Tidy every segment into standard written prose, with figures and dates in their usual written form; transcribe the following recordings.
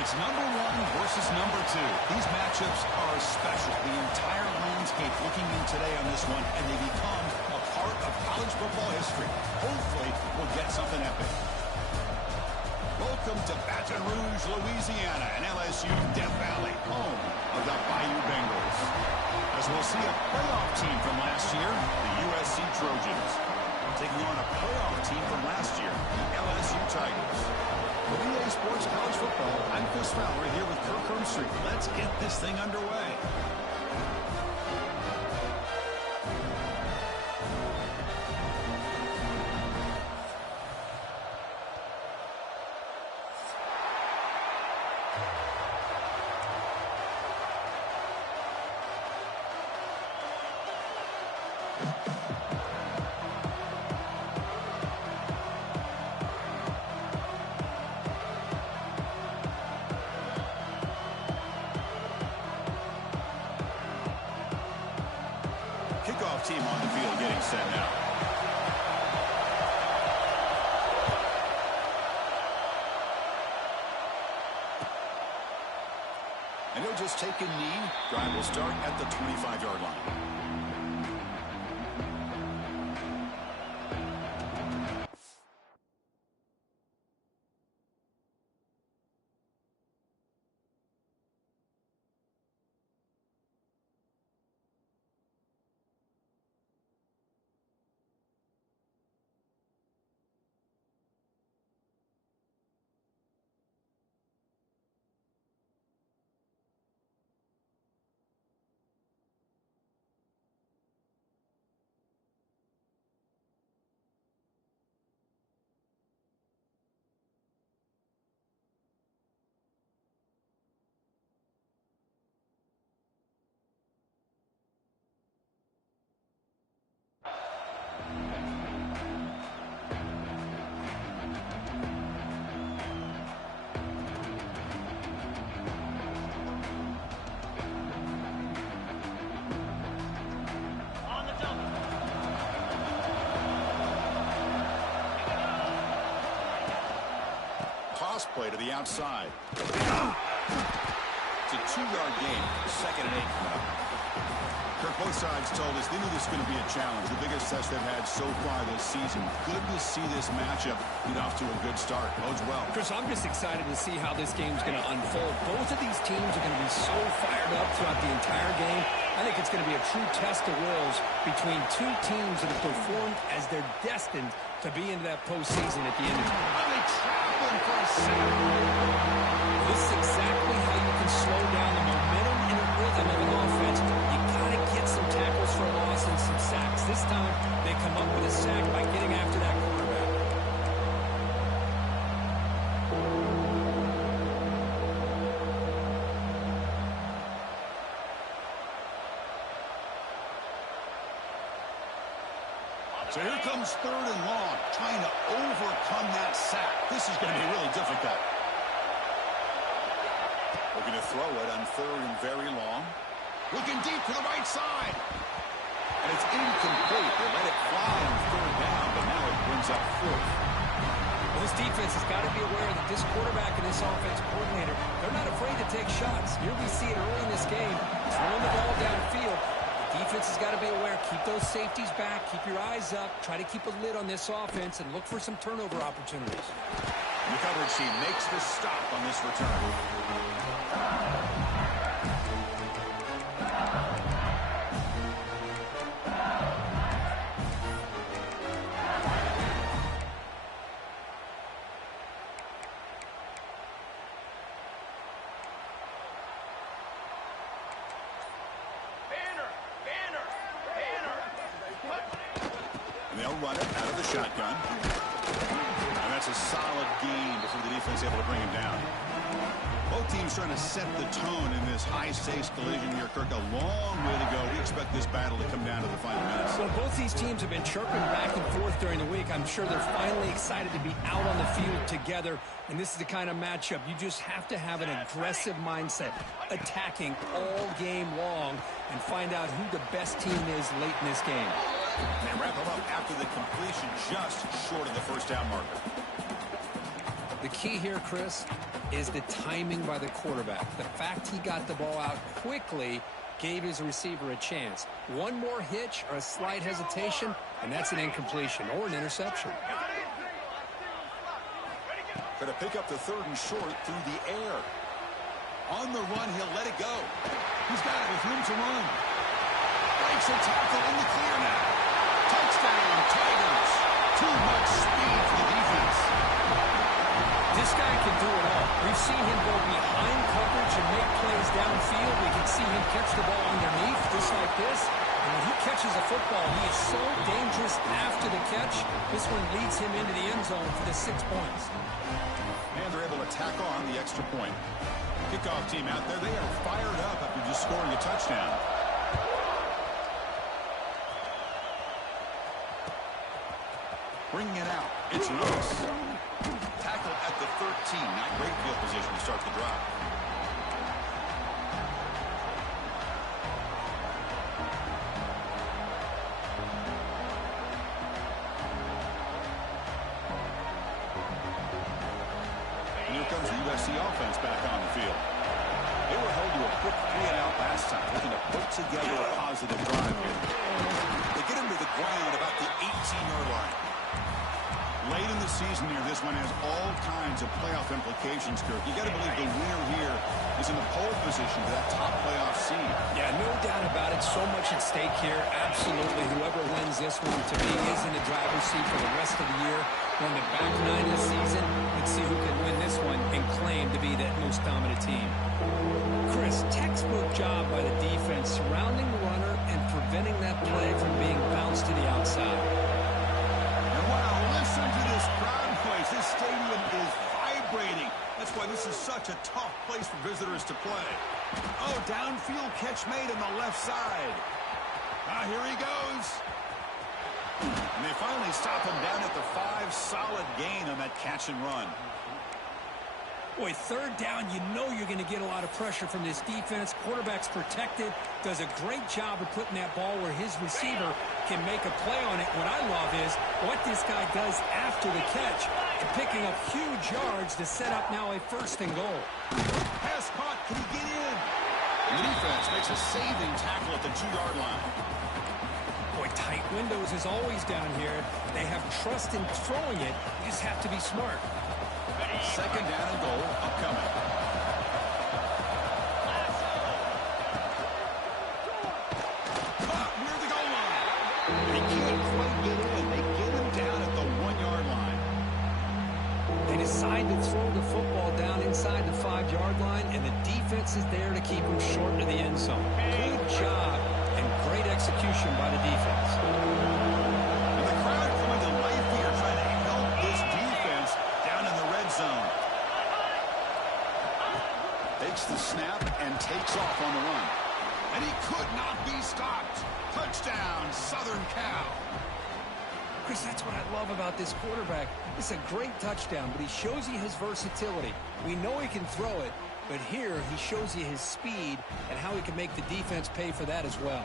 It's number one versus number two. These matchups are special. The entire landscape looking in today on this one, and they become a part of college football history. Hopefully, we'll get something epic. Welcome to Baton Rouge, Louisiana, and LSU Death Valley, home of the Bayou Bengals. As we'll see a playoff team from last year, the USC Trojans, taking on a playoff team from last year, the LSU Tigers. For EA Sports College Football, I'm Chris Fowler here with Kirk Hermstreet. Let's get this thing underway. Kickoff team on the field getting set now. And he'll just take a knee. Drive will start at the 25-yard line. Play to the outside. It's a 2-yard gain. 2nd and 8 coming up. Kirk, both sides told us they knew this was going to be a challenge. The biggest test they've had so far this season. Good to see this matchup get off to a good start. Bodes well. Chris, I'm just excited to see how this game's going to unfold. Both of these teams are going to be so fired up throughout the entire game. I think it's going to be a true test of wills between two teams that have performed as they're destined to be into that postseason at the end of the game. For a sack. This is exactly how you can slow down the momentum and the rhythm of an offense. You got to get some tackles for a loss and some sacks. This time, they come up with a sack by getting after that quarterback. So here comes 3rd and long, trying to overcome that sack. This is going to be really difficult. Looking to throw it on 3rd and very long. Looking deep to the right side. And it's incomplete. They let it fly on 3rd down, but now it brings up 4th. Well, this defense has got to be aware that this quarterback and this offensive coordinator, they're not afraid to take shots. Here we see it early in this game. Throwing the ball downfield. Defense has got to be aware. Keep those safeties back. Keep your eyes up. Try to keep a lid on this offense and look for some turnover opportunities. And the coverage team makes the stop on this return. They'll run it out of the shotgun. And that's a solid gain before the defense able to bring him down. Both teams trying to set the tone in this high-stakes collision here, Kirk. A long way to go. We expect this battle to come down to the final minutes. Well, both these teams have been chirping back and forth during the week. I'm sure they're finally excited to be out on the field together. And this is the kind of matchup you just have to have an aggressive mindset, attacking all game long, and find out who the best team is late in this game. They wrap them up after the completion just short of the first down marker. The key here, Chris, is the timing by the quarterback. The fact he got the ball out quickly gave his receiver a chance. One more hitch or a slight hesitation, and that's an incompletion or an interception. Going to pick up the 3rd and short through the air. On the run, he'll let it go. He's got it with room to run. Breaks a tackle in the clear now. Touchdown, Tigers. Too much speed for the defense. This guy can do it all. We've seen him go behind coverage and make plays downfield. We can see him catch the ball underneath, just like this. And when he catches a football, he is so dangerous after the catch. This one leads him into the end zone for the 6 points. And they're able to tack on the extra point. Kickoff team out there, they are fired up after just scoring a touchdown. Bringing it out, it's Lewis. Tackle at the 13, not great field position to start the drive. And here comes the USC offense back on the field. They were held to a quick 3-and-out last time, looking to put together a positive drive here. They get him to the ground about the 18-yard line. Late in the season here, this one has all kinds of playoff implications, Kirk. You got to believe the winner here is in the pole position for that top playoff seed. Yeah, no doubt about it. So much at stake here. Absolutely. Whoever wins this one, to me, is in the driver's seat for the rest of the year. On the back 9 of the season, let's see who can win this one and claim to be that most dominant team. Chris, textbook job by the defense surrounding the runner and preventing that play from being bounced to the outside. Wow, listen to this crowd noise. This stadium is vibrating. That's why this is such a tough place for visitors to play. Oh, downfield catch made on the left side. Here he goes. And they finally stop him down at the 5. Solid gain on that catch and run. Boy, 3rd down, you know you're going to get a lot of pressure from this defense. Quarterback's protected, does a great job of putting that ball where his receiver can make a play on it. What I love is what this guy does after the catch and picking up huge yards to set up now a 1st and goal. Pass caught. Can he get in? And the defense makes a saving tackle at the 2-yard line. Boy, tight windows is always down here. They have trust in throwing it. You just have to be smart. 2nd down and goal upcoming. Caught near the goal line. They can't quite get in. They get him down at the 1-yard line. They decide to throw the football down inside the 5-yard line, and the defense is there to keep him short of the end zone. Good job and great execution by the defense. And the crowd coming to life here, trying to help this defense down in the red zone. Takes the snap and takes off on the run. And he could not be stopped. Touchdown, Southern Cal. Chris, that's what I love about this quarterback. It's a great touchdown, but he shows you his versatility. We know he can throw it, but here he shows you his speed and how he can make the defense pay for that as well.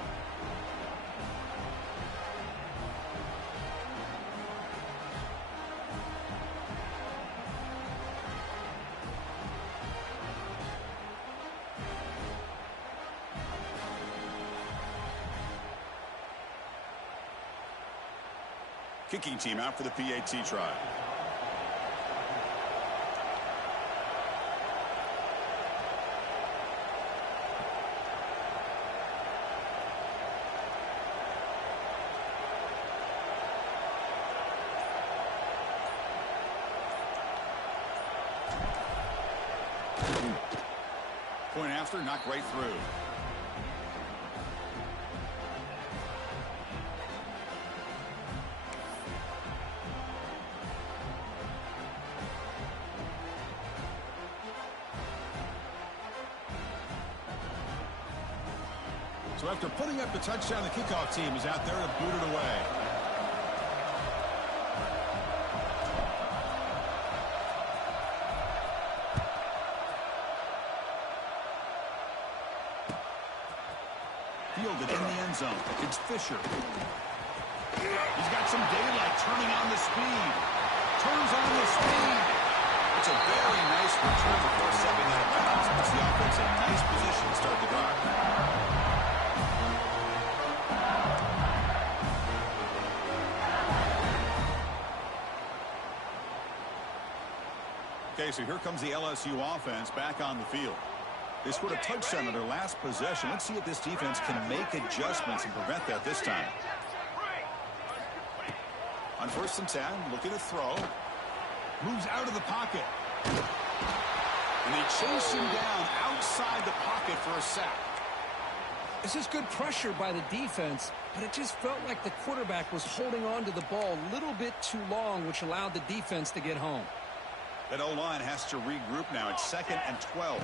Kicking team out for the PAT try. Point after, knocked right through. So after putting up the touchdown, the kickoff team is out there to boot it away. Fielded in the end zone. It's Fisher. He's got some daylight, turning on the speed. Turns on the speed. It's a very nice return before stepping out of bounds. Puts the offense in a nice position to start the drive. Okay, so here comes the LSU offense back on the field. They scored a touchdown on their last possession. Let's see if this defense can make adjustments and prevent that this time. On 1st and 10, looking to throw. Moves out of the pocket. And they chase him down outside the pocket for a sack. This is good pressure by the defense, but it just felt like the quarterback was holding on to the ball a little bit too long, which allowed the defense to get home. That O-line has to regroup now. It's 2nd and 12.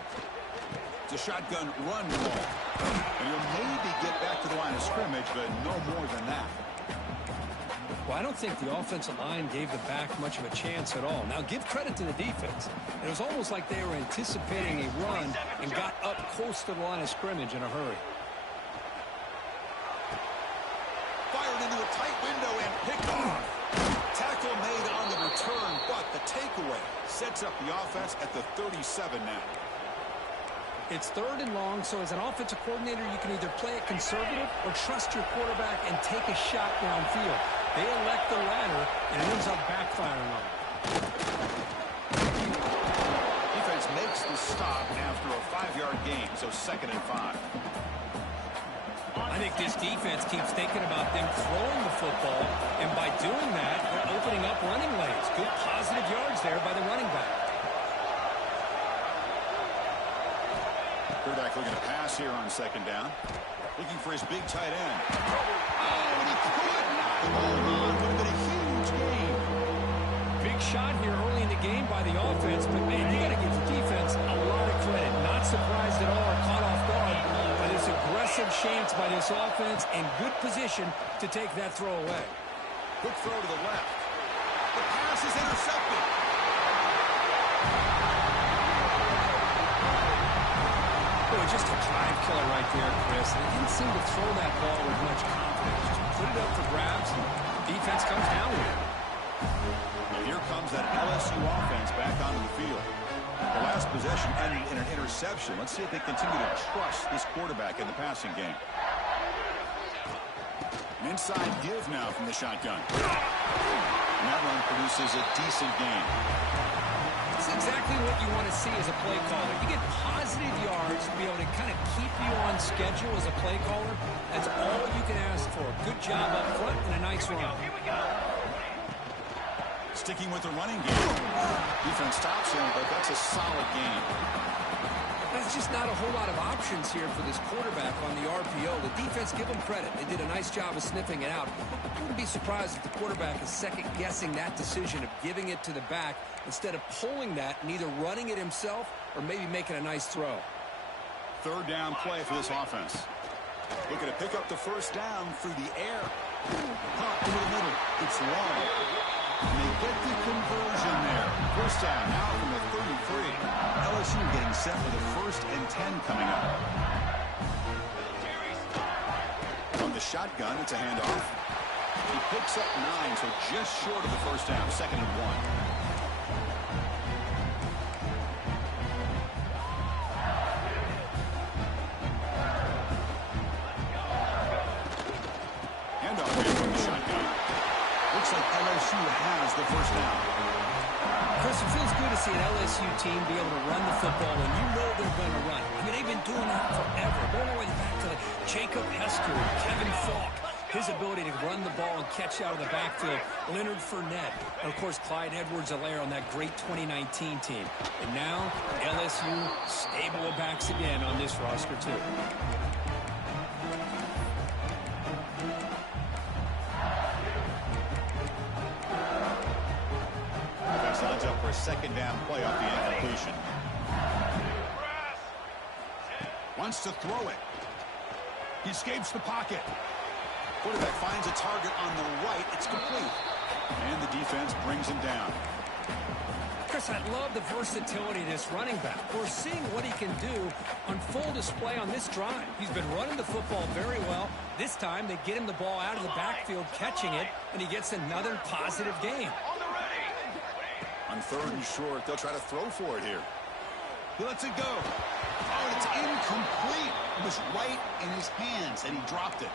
It's a shotgun run ball. And he'll maybe get back to the line of scrimmage, but no more than that. Well, I don't think the offensive line gave the back much of a chance at all. Now, give credit to the defense. It was almost like they were anticipating a run and got up close to the line of scrimmage in a hurry. Fired into a tight window and picked off. Tackle made on the return, but the takeaway sets up the offense at the 37 now. It's 3rd and long, so as an offensive coordinator, you can either play it conservative or trust your quarterback and take a shot downfield. They elect the latter, and it ends up backfiring on them. Defense makes the stop after a 5-yard gain, so 2nd and 5. I think this defense keeps thinking about them throwing the football, and by doing that, they're opening up running lanes. Good positive yards there by the running back. Quarterback looking to pass here on 2nd down. Looking for his big tight end. Oh, and he could not hold on. Would have been a huge gain. Big shot here early in the game by the offense, but man, you got to give the defense a lot of credit. Not surprised at all or caught off guard by this aggressive chance by this offense and good position to take that throw away. Quick throw to the left. The pass is intercepted. Boy, just a drive killer right there, Chris. They didn't seem to throw that ball with much confidence. Just put it up for grabs, and defense comes down with it. Now here comes that LSU offense back onto the field. The last possession ended in an interception. Let's see if they continue to trust this quarterback in the passing game. An inside give now from the shotgun. And that run produces a decent gain. It's exactly what you want to see as a play caller. You get positive yards to be able to kind of keep you on schedule as a play caller. That's all you can ask for. Good job up front and a nice run. Sticking with the running game. Defense stops him, but that's a solid gain. There's just not a whole lot of options here for this quarterback on the RPO. The defense, give them credit. They did a nice job of sniffing it out. I wouldn't be surprised if the quarterback is second-guessing that decision of giving it to the back instead of pulling that and either running it himself or maybe making a nice throw. 3rd down play for this offense. Looking to pick up the 1st down through the air. Pop into the middle. It's long. And they get the conversion there. 1st down now from the 33. LSU getting set for the 1st and 10 coming up. From the shotgun, it's a handoff. He picks up 9, so just short of the 1st down. 2nd and 1. Has the 1st down. Chris, it feels good to see an LSU team be able to run the football when you know they're going to run. I mean, they've been doing that forever. Going all the way back to Jacob Hester and Kevin Falk. His ability to run the ball and catch out of the backfield. Leonard Fournette. And, of course, Clyde Edwards-Helaire on that great 2019 team. And now, LSU stable of backs again on this roster, too. Lines up for a 2nd down play off the incompletion. Wants to throw it. He escapes the pocket. Quarterback finds a target on the right. It's complete. And the defense brings him down. Chris, I love the versatility of this running back. We're seeing what he can do on full display on this drive. He's been running the football very well. This time, they get him the ball out of the backfield, catching it, and he gets another positive gain. On 3rd and short, they'll try to throw for it here. He lets it go. Oh, and it's incomplete. It was right in his hands, and he dropped it.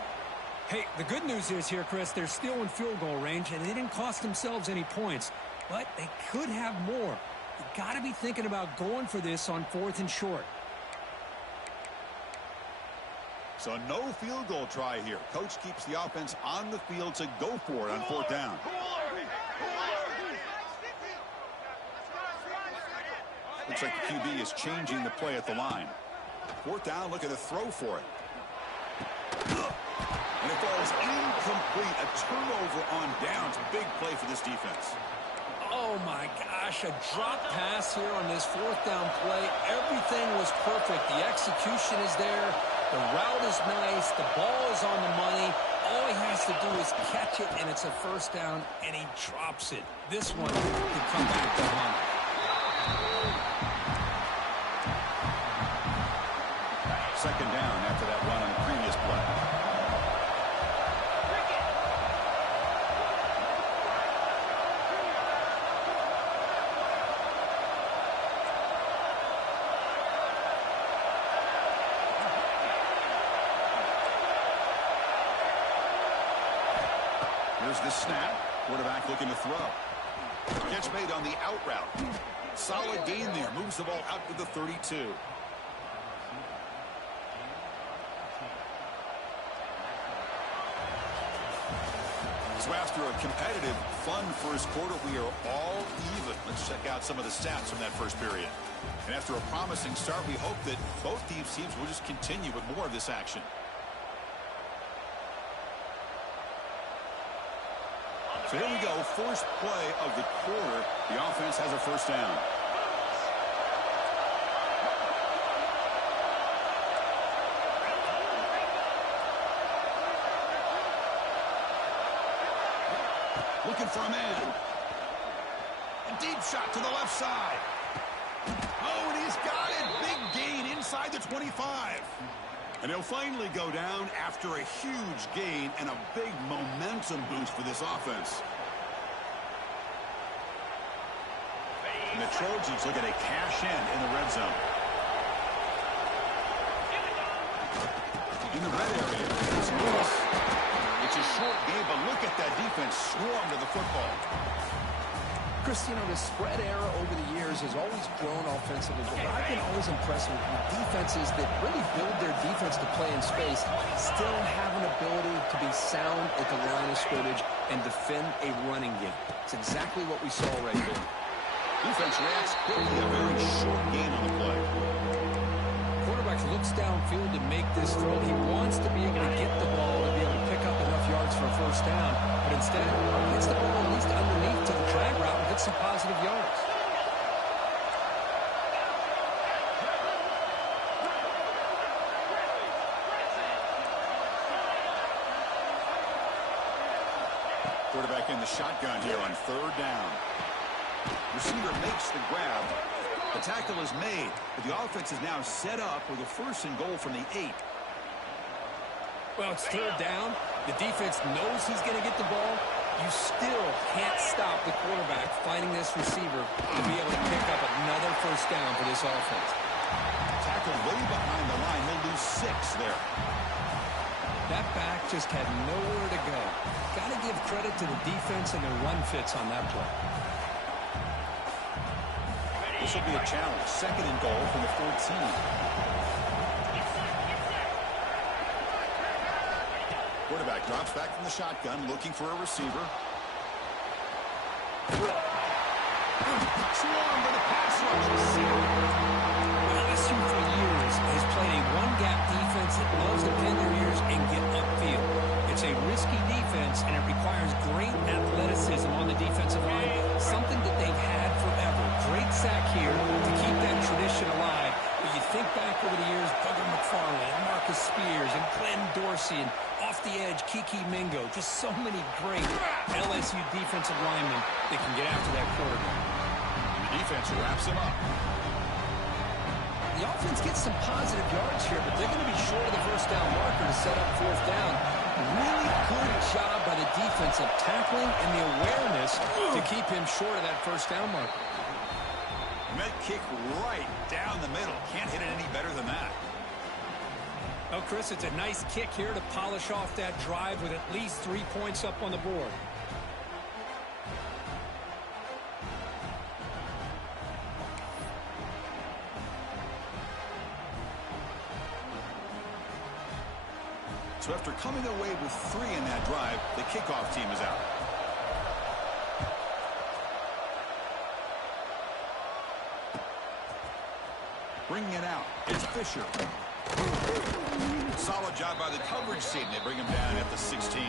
Hey, the good news is here, Chris, they're still in field goal range, and they didn't cost themselves any points. But they could have more. You got to be thinking about going for this on 4th and short. So no field goal try here. Coach keeps the offense on the field to go for it on 4th down. Looks like the QB is changing the play at the line. 4th down, looking to throw for it. And it falls incomplete. A turnover on downs. Big play for this defense. Oh, my gosh. A drop pass here on this 4th down play. Everything was perfect. The execution is there. The route is nice. The ball is on the money. All he has to do is catch it, and it's a 1st down, and he drops it. This one could come back to haunt. Second down after that run on the previous play. Here's the snap. Quarterback looking to throw. Catch made on the out route. Solid gain there. Moves the ball out to the 32. So after a competitive, fun first quarter, we are all even. Let's check out some of the stats from that first period. And after a promising start, we hope that both these teams will just continue with more of this action. So here we go, first play of the quarter. The offense has a 1st down. Looking for a man. A deep shot to the left side. Oh, and he's got it. Big gain inside the 25. And he'll finally go down after a huge gain and a big momentum boost for this offense. And the Trojans look at a cash in the red zone. In the red area, it's Lewis. It's a short game, but look at that defense swarm to the football. Chris, you know, the spread era over the years has always grown offensively, but I've been always impressed with defenses that really build their defense to play in space, still have an ability to be sound at the line of scrimmage and defend a running game. It's exactly what we saw right here. Defense reacts quickly, a very short game on the play. Quarterback looks downfield to make this throw. He wants to be able to get the ball to be able to pick up enough yards for a 1st down, but instead, gets the ball at least underneath to the drag route and gets some positive yards. Quarterback in the shotgun here on 3rd down. Receiver makes the grab. The tackle is made, but the offense is now set up with a 1st and goal from the 8. Well, it's 3rd down. The defense knows he's going to get the ball. You still can't stop the quarterback finding this receiver to be able to pick up another 1st down for this offense. Tackle way behind the line. He'll lose 6 there. That back just had nowhere to go. Got to give credit to the defense and their run fits on that play. This will be a challenge. 2nd and goal from the 14. Quarterback drops back from the shotgun, looking for a receiver. Swarm to the pass rush. LSU for years has played a one-gap defense that loves to pin their ears and get upfield. It's a risky defense, and it requires great athleticism on the defensive line, something that they've had forever. Great sack here to keep that tradition alive. But you think back over the years, Bugger McFarland and Marcus Spears and Glenn Dorsey and off the edge, Kiki Mingo. Just so many great LSU defensive linemen that can get after that quarterback. The defense wraps him up. The offense gets some positive yards here, but they're going to be short of the 1st down marker to set up 4th down. Really good job by the defense of tackling and the awareness to to keep him short of that first down marker. Met kick right down the middle. Can't hit it any better than that. Well, Chris, it's a nice kick here to polish off that drive with at least 3 points up on the board. So after coming away with 3 in that drive, the kickoff team is out. Bringing it out, it's Fisher. Solid job by the coverage team. They bring him down at the 16.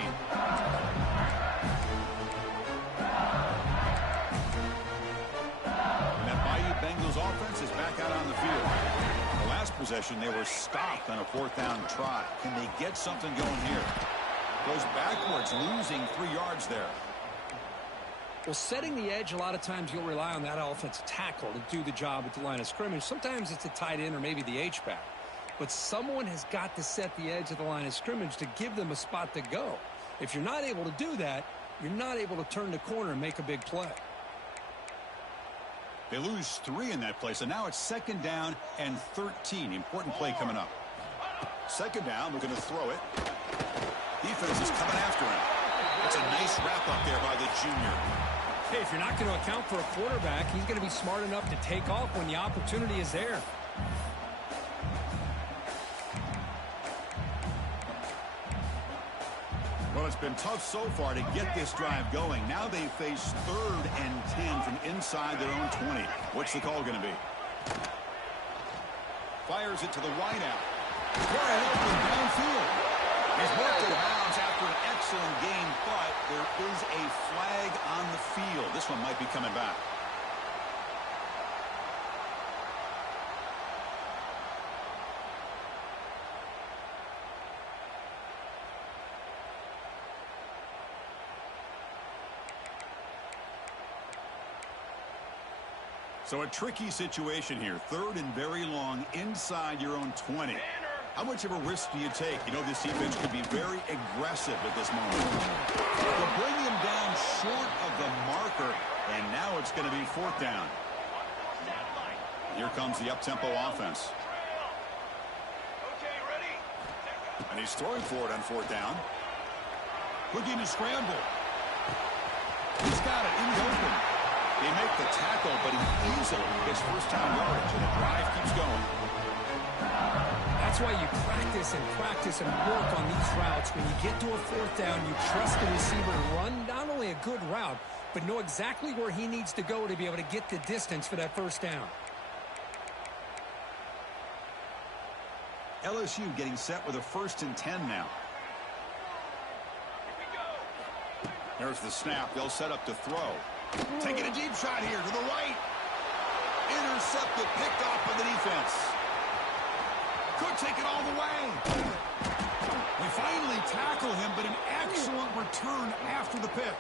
And that Bayou Bengals offense is back out on the field. The last possession, they were stopped on a 4th down try. Can they get something going here? Goes backwards, losing 3 yards there. Well, setting the edge, a lot of times you'll rely on that offensive tackle to do the job at the line of scrimmage. Sometimes it's a tight end or maybe the H-back. But someone has got to set the edge of the line of scrimmage to give them a spot to go. If you're not able to do that, you're not able to turn the corner and make a big play. They lose 3 in that play, so now it's 2nd down and 13. Important play coming up. 2nd down, looking to throw it. Defense is coming after him. That's a nice wrap up there by the junior. Hey, if you're not going to account for a quarterback, he's going to be smart enough to take off when the opportunity is there. Well, it's been tough so far to get this drive going. Now they face 3rd and 10 from inside their own 20. What's the call going to be? Fires it to the wideout. Wide open downfield. He's marked it bounds after an excellent game, but there is a flag on the field. This one might be coming back. So a tricky situation here. 3rd and very long inside your own 20. How much of a risk do you take? You know, this defense could be very aggressive at this moment. They'll bring him down short of the marker, and now it's going to be 4th down. Here comes the up-tempo offense. And he's throwing for it on 4th down. Looking to scramble. He's got it in the open. They make the tackle, but he easily gets first-down yardage, and the drive keeps going. That's why you practice and work on these routes. When you get to a 4th down, you trust the receiver to run not only a good route, but know exactly where he needs to go to be able to get the distance for that first down. LSU getting set with a 1st and 10 now. There's the snap. They'll set up to throw. Taking a deep shot here to the right. Intercepted, picked off by the defense. Could take it all the way. They finally tackle him, but an excellent return after the pick.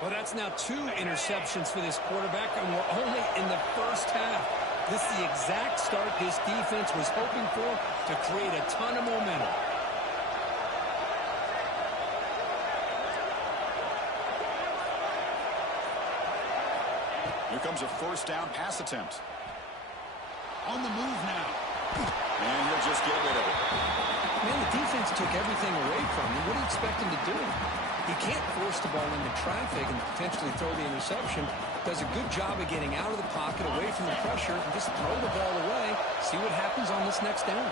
Well, that's now 2 interceptions for this quarterback, and we're only in the first half. This is the exact start this defense was hoping for to create a ton of momentum. Here comes a 1st down pass attempt. On the move now. And he'll just get rid of it. Man, the defense took everything away from him. What do you expect him to do? He can't force the ball into traffic and potentially throw the interception. Does a good job of getting out of the pocket, away from the pressure, and just throw the ball away. See what happens on this next down.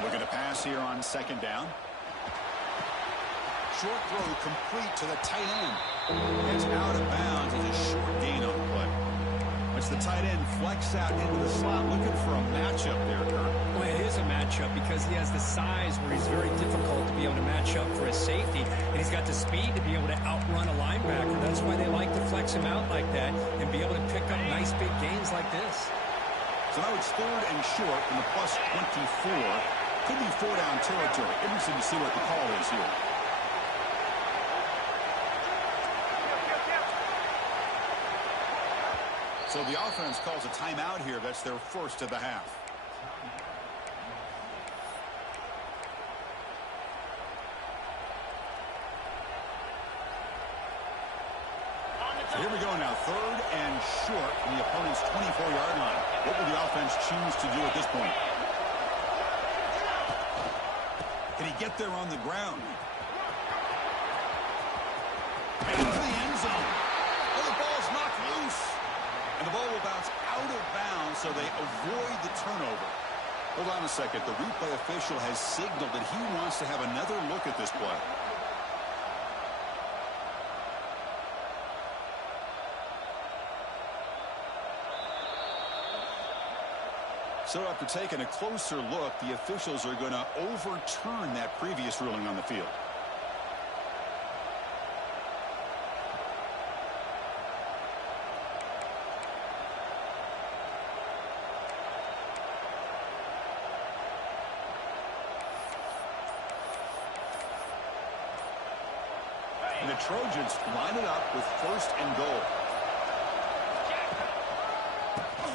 Looking to pass here on 2nd down. Short throw complete to the tight end. It's out of bounds. It's a short gain on the play. It's the tight end flex out into the slot, looking for a matchup there, Kurt. Well, it is a matchup because he has the size where he's very difficult to be able to match up for his safety, and he's got the speed to be able to outrun a linebacker. That's why they like to flex him out like that and be able to pick up nice big gains like this. So now it's 3rd and short in the plus 24. Could be 4-down territory. Interesting to see what the call is here. So the offense calls a timeout here. That's their first of the half. and short from the opponent's 24-yard line. What will the offense choose to do at this point? Can he get there on the ground? And into the end zone. Oh, the ball's knocked loose. And the ball will bounce out of bounds, so they avoid the turnover. Hold on a second. The replay official has signaled that he wants to have another look at this play. So after taking a closer look, the officials are going to overturn that previous ruling on the field. And the Trojans line it up with 1st and goal.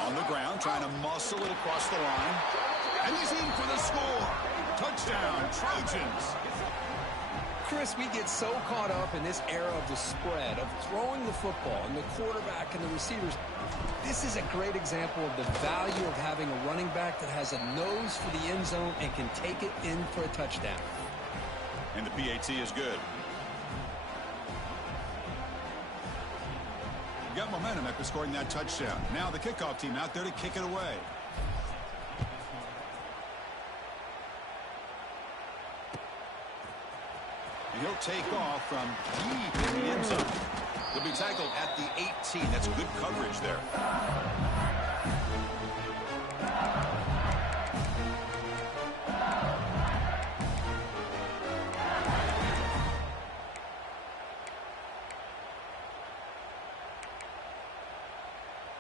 On the ground, trying to muscle it across the line. And he's in for the score. Touchdown, Trojans. Chris, we get so caught up in this era of the spread, of throwing the football, and the quarterback and the receivers. This is a great example of the value of having a running back that has a nose for the end zone and can take it in for a touchdown. And the PAT is good. Got momentum after scoring that touchdown. Now the kickoff team out there to kick it away. And he'll take off from deep in the end zone. He'll be tackled at the 18. That's good coverage there.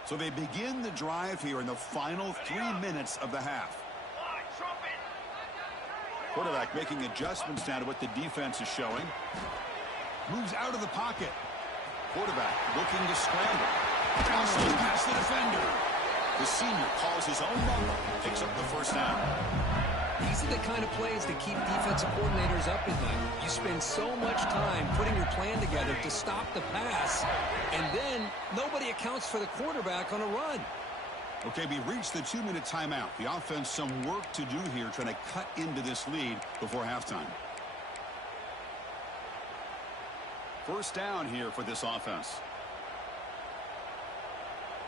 So they begin the drive here in the final 3 minutes of the half. Quarterback making adjustments now to what the defense is showing. Moves out of the pocket. Quarterback looking to scramble. Bounces past the defender. The senior calls his own number. Picks up the first down. These are the kind of plays that keep defensive coordinators up at night. You spend so much time putting your plan together to stop the pass, and then nobody accounts for the quarterback on a run. Okay, we reached the 2-minute timeout. The offense some work to do here trying to cut into this lead before halftime. First down here for this offense.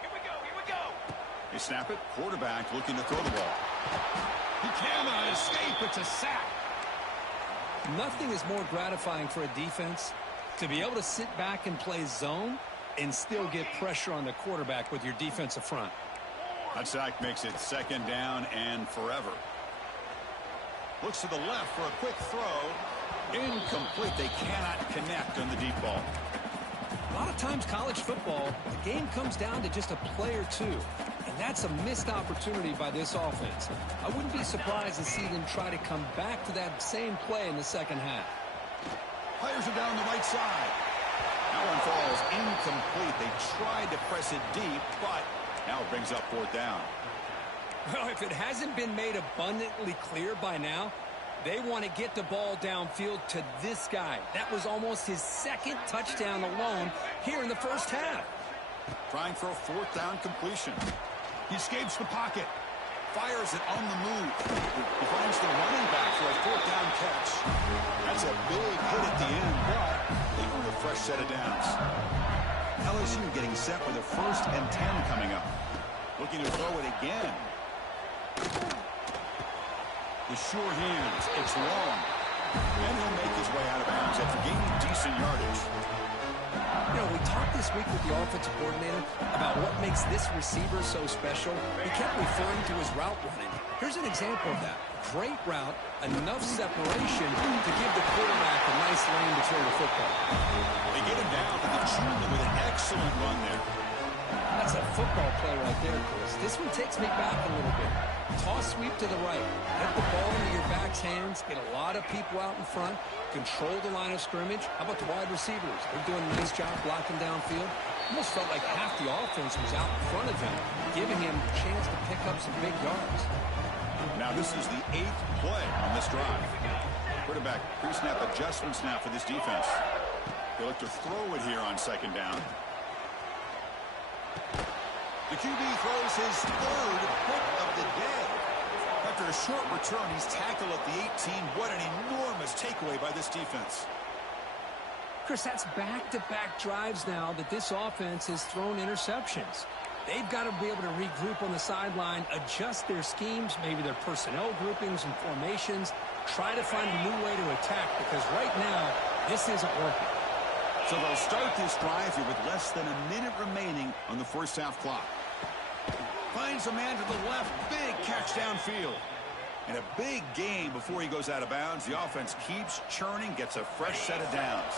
Here we go. They snap it. Quarterback looking to throw the ball. He cannot escape. It's a sack. Nothing is more gratifying for a defense to be able to sit back and play zone and still get pressure on the quarterback with your defensive front. That sack makes it 2nd down and forever. Looks to the left for a quick throw. Incomplete. They cannot connect on the deep ball. A lot of times college football, the game comes down to just a play or two. And that's a missed opportunity by this offense. I wouldn't be surprised to see them try to come back to that same play in the second half. Fires it down the right side. That one falls incomplete. They tried to press it deep, but now it brings up 4th down. Well, if it hasn't been made abundantly clear by now, they want to get the ball downfield to this guy. That was almost his 2nd touchdown alone here in the first half. Trying for a 4th down completion. He escapes the pocket. Fires it on the move. He finds the running back for a 4th down catch. That's a big hit at the end, but they earn a fresh set of downs. LSU getting set with a 1st and 10 coming up. Looking to throw it again. The sure hands. It's long. And he'll make his way out of bounds after gaining decent yardage. You know, we talked this week with the offensive coordinator about what makes this receiver so special. He kept referring to his route running. Here's an example of that. Great route, enough separation to give the quarterback a nice lane to throw the football. They get him down to the junior with an excellent run there. That's a football play right there, Chris. This one takes me back a little bit. Toss sweep to the right. Get the ball into your back's hands. Get a lot of people out in front. Control the line of scrimmage. How about the wide receivers? They're doing a nice job blocking downfield. Almost felt like half the offense was out in front of him, giving him a chance to pick up some big yards. Now this is the 8th play on this drive. Quarterback pre-snap adjustments now for this defense. They look to throw it here on 2nd down. The QB throws his third pick of the day. After a short return, he's tackled at the 18. What an enormous takeaway by this defense. Chris, that's back-to-back drives now that this offense has thrown interceptions. They've got to be able to regroup on the sideline, adjust their schemes, maybe their personnel groupings and formations, try to find a new way to attack, because right now, this isn't working. So they'll start this drive here with less than a minute remaining on the first half clock. Finds a man to the left, big catch downfield. And a big gain before he goes out of bounds. The offense keeps churning, gets a fresh set of downs.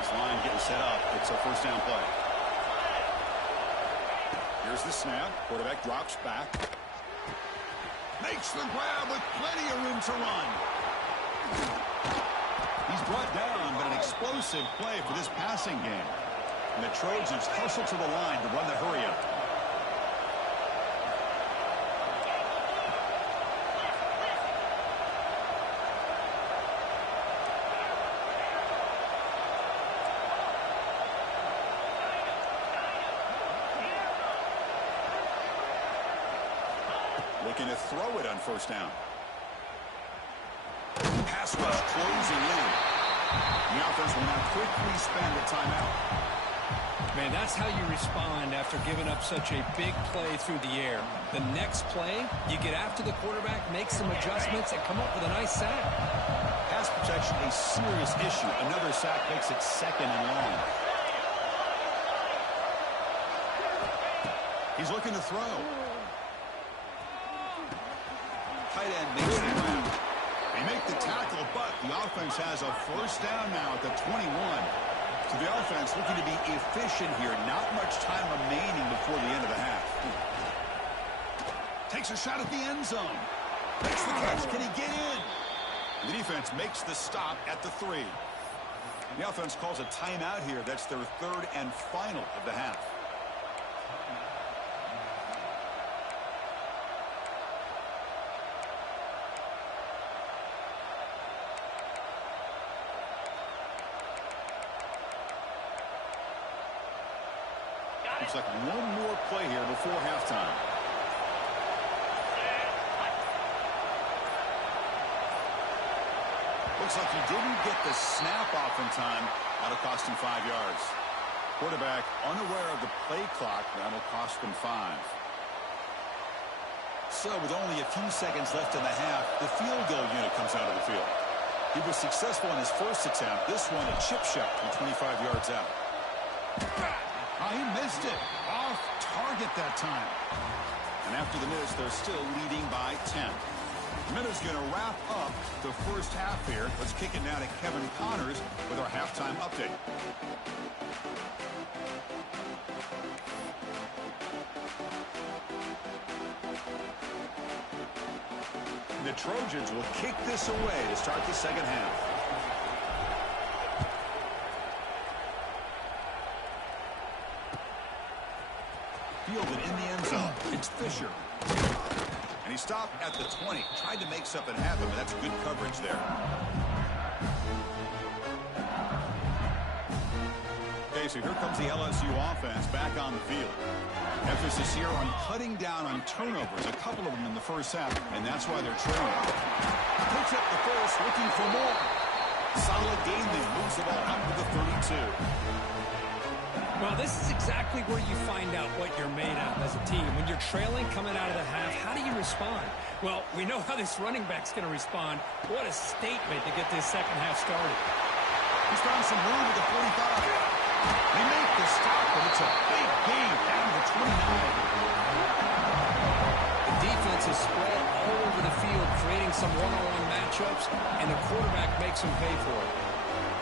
This line getting set up. It's a first down play. Here's the snap. Quarterback drops back. Makes the grab with plenty of room to run. He's brought down, but an explosive play for this passing game. And the Trojans hustle to the line to run the hurry-up. Looking to throw it on first down. Pass rush closing in. The offense will now quickly spend a timeout. Man, that's how you respond after giving up such a big play through the air. The next play, you get after the quarterback, make some adjustments, and come up with a nice sack. Pass protection, a serious issue. Another sack makes it second and long. He's looking to throw. Tight end makes the grab. They make the tackle, but the offense has a first down now at the 21. So the offense looking to be efficient here. Not much time remaining before the end of the half. Takes a shot at the end zone. Makes the catch. Can he get in? The defense makes the stop at the 3. The offense calls a timeout here. That's their third and final of the half. Looks like one more play here before halftime. Looks like he didn't get the snap off in time. That'll cost him 5 yards. Quarterback unaware of the play clock. That'll cost them 5. So with only a few seconds left in the half, the field goal unit comes out of the field. He was successful in his first attempt. This one a chip shot from 25 yards out. Oh, he missed it. Off target that time. And after the miss, they're still leading by 10. The minute's going to wrap up the first half here. Let's kick it now to Kevin Connors with our halftime update. The Trojans will kick this away to start the second half. Fielded in the end zone. It's Fisher. And he stopped at the 20. Tried to make something happen, but that's good coverage there. Okay, so here comes the LSU offense back on the field. Emphasis here on cutting down on turnovers, a couple of them in the first half, and that's why they're trailing. Picks up the first, looking for more. Solid game there. Moves the ball out to the 32. Well, this is exactly where you find out what you're made of as a team. When you're trailing coming out of the half, how do you respond? Well, we know how this running back's going to respond. What a statement to get this second half started. He's found some room at the 45. They make the stop, but it's a big gain down to the 29. The defense is spread all over the field, creating some one-on-one matchups, and the quarterback makes them pay for it.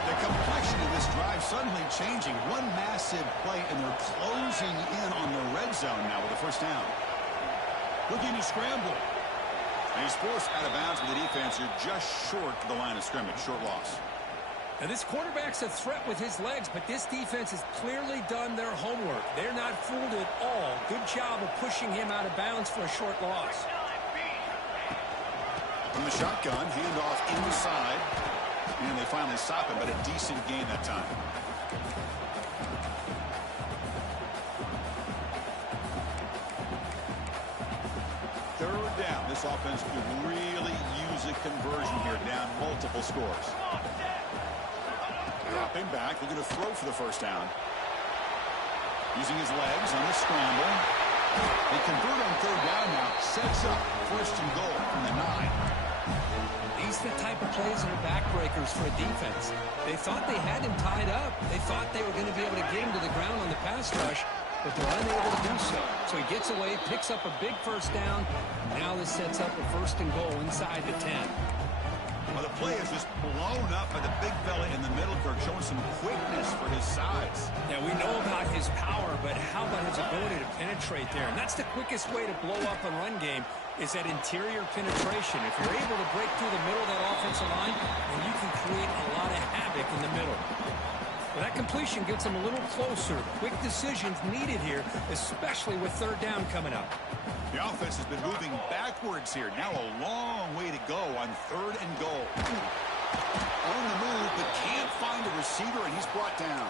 The complexion of this drive suddenly changing. One massive play, and they're closing in on the red zone now with a first down. Looking to scramble. And he's forced out of bounds with the defense. You're just short of the line of scrimmage. Short loss. Now, this quarterback's a threat with his legs, but this defense has clearly done their homework. They're not fooled at all. Good job of pushing him out of bounds for a short loss. From the shotgun, handoff inside. And they finally stop him, but a decent gain that time. down. This offense could really use a conversion here, down multiple scores. Dropping back, looking to throw for the first down. Using his legs on the scramble. They convert on third down now. Sets up first and goal from the 9. These are the type of plays that are backbreakers for a defense. They thought they had him tied up. They thought they were going to be able to get him to the ground on the pass rush, but they're unable to do so. So he gets away, picks up a big first down. Now this sets up a first and goal inside the 10. Well, the play is just blown up by the big fella in the middle, Kirk, showing some quickness for his size. Yeah, we know about his power, but how about his ability to penetrate there? And that's the quickest way to blow up a run game, is that interior penetration. If you're able to break through the middle of that offensive line, then you can create a lot of havoc in the middle. Well, that completion gets him a little closer. Quick decisions needed here, especially with third down coming up. The offense has been moving backwards here. Now a long way to go on third and goal. On the move, but can't find a receiver, and he's brought down.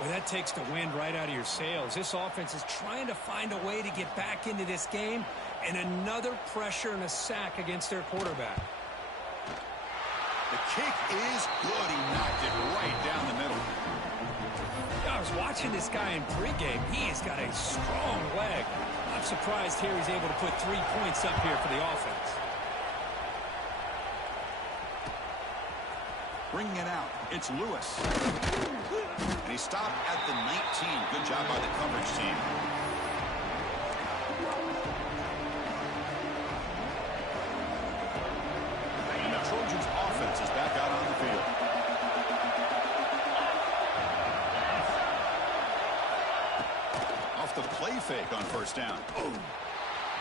Well, that takes the wind right out of your sails. This offense is trying to find a way to get back into this game, and another pressure and a sack against their quarterback. The kick is good. He knocked it right down the middle. I was watching this guy in pregame. He has got a strong leg. I'm surprised here he's able to put 3 points up here for the offense. Bringing it out, it's Lewis. And he stopped at the 19. Good job by the coverage team. And the Trojans' offense is back out on the field. Off the play fake on first down. Oh.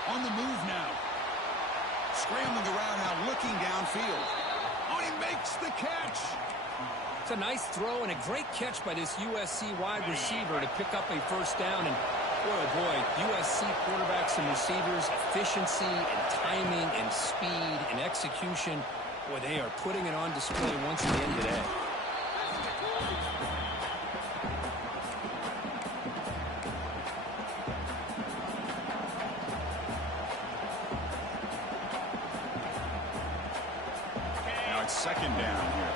On the move now. Scrambling around now, looking downfield. Oh, he makes the catch. It's a nice throw and a great catch by this USC wide receiver to pick up a first down. And boy, oh boy, USC quarterbacks and receivers, efficiency and timing and speed and execution. Boy, they are putting it on display once again today. Now it's second down here.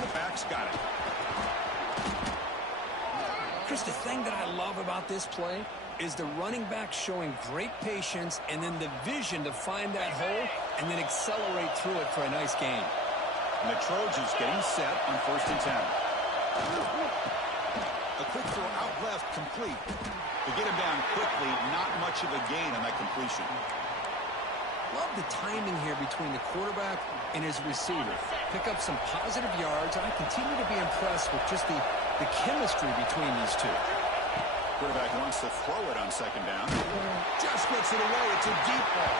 The back's got it. Chris, the thing that I love about this play is the running back showing great patience and then the vision to find that hole and then accelerate through it for a nice gain. And the Trojans getting set on first and 10. A quick throw out left, complete. To get him down quickly, not much of a gain on that completion. Love the timing here between the quarterback and his receiver. Pick up some positive yards, and I continue to be impressed with just the chemistry between these two. Quarterback wants to throw it on second down. Just gets it away. It's a deep ball.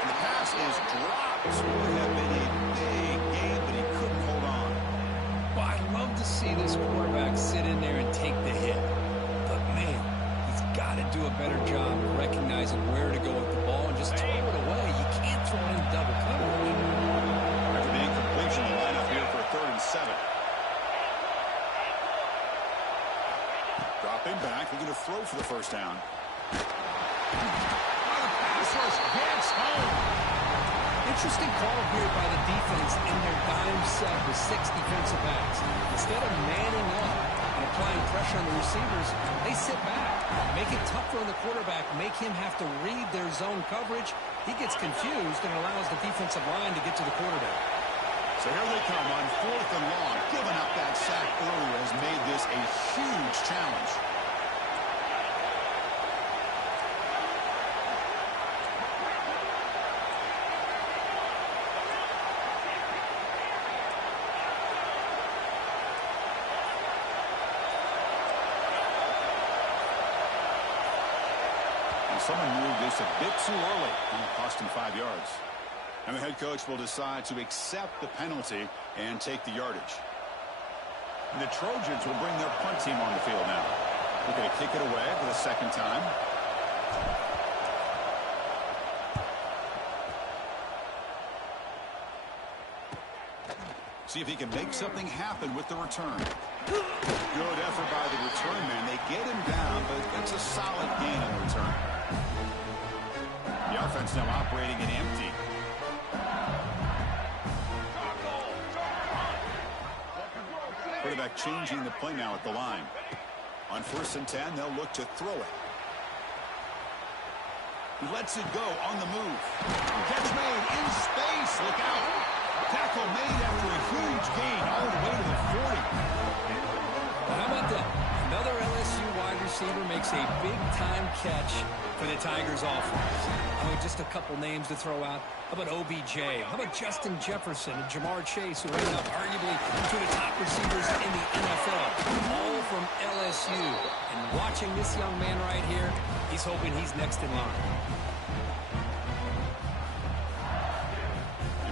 And the pass is dropped. Would have been a big gain, but he couldn't hold on. Well, I'd love to see this quarterback sit in there and take the hit. But, man, he's got to do a better job of recognizing where to go with the ball and just throw it away. You can't throw it in double coverage. After the incompletion, the lineup here for 3rd and 7. Dropping back, looking to throw for the first down. The pass rush gets home. Interesting call here by the defense in their dime set with 6 defensive backs. Instead of manning up and applying pressure on the receivers, they sit back, make it tougher on the quarterback, make him have to read their zone coverage. He gets confused and allows the defensive line to get to the quarterback. So here they come on 4th and long. Giving up that sack earlier has made this a huge challenge. And someone moved this a bit too early, and it cost him 5 yards. And the head coach will decide to accept the penalty and take the yardage. And the Trojans will bring their punt team on the field now. They're going to kick it away for the second time. See if he can make something happen with the return. Good effort by the return man. They get him down, but it's a solid gain on the return. The offense now operating in empty. Quarterback changing the play now at the line. On 1st and 10, they'll look to throw it. He lets it go on the move. Catch made in space. Look out. Tackle made after a huge gain all the way to the 40. Well, how about that? Another LSU wide receiver makes a big-time catch for the Tigers offense. I mean, just a couple names to throw out. How about OBJ? How about Justin Jefferson and Jamar Chase, who ended up arguably two of the top receivers in the NFL, all from LSU. And watching this young man right here, he's hoping he's next in line.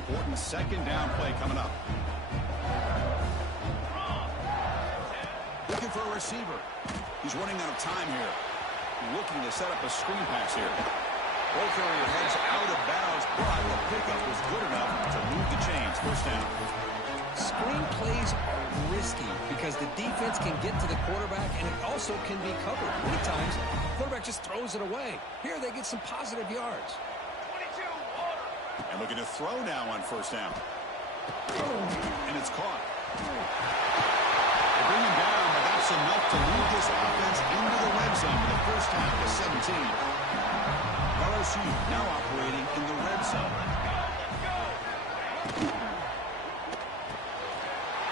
Important 2nd down play coming up. Looking for a receiver. He's running out of time here. Looking to set up a screen pass here. Ball carrier heads out of bounds, but the pickup was good enough to move the chains. 1st down. Screen plays are risky because the defense can get to the quarterback, and it also can be covered. Many times, the quarterback just throws it away. Here, they get some positive yards. And looking to throw now on 1st down. And it's caught. They bring him down, but that's enough to lead this offense into the red zone with a 1st down to 17. LSU now operating in the red zone.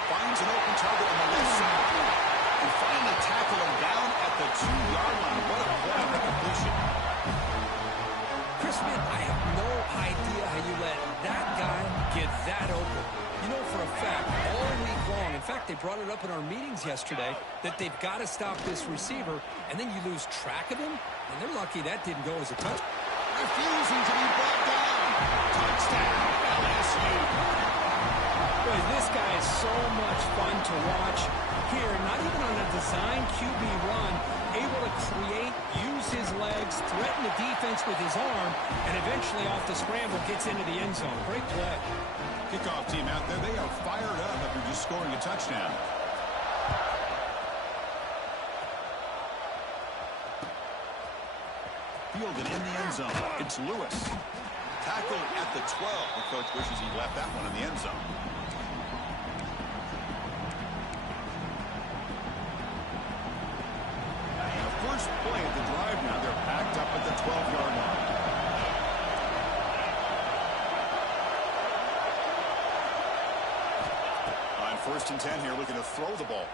Finds an open target on the left side. And finally tackle him down at the 2-yard line. What a play on the completion. Chris, man, I have no idea how you let that guy get that open. You know for a fact, all week long, in fact, they brought it up in our meetings yesterday, that they've got to stop this receiver, and then you lose track of him, and they're lucky that didn't go as a touch. Refusing to be brought down. Touchdown, LSU. Boy, this guy is so much fun to watch. Here, not even on a design QB run, able to create, use his legs, threaten the defense with his arm, and eventually off the scramble gets into the end zone. Great play. Kickoff team out there, they are fired up after just scoring a touchdown. Fielded in the end zone. It's Lewis. Tackled at the 12. The coach wishes he left that one in the end zone. The first play of the drive now, they're packed up at the 12-yard line. On 1st and 10 here, looking to throw the ball.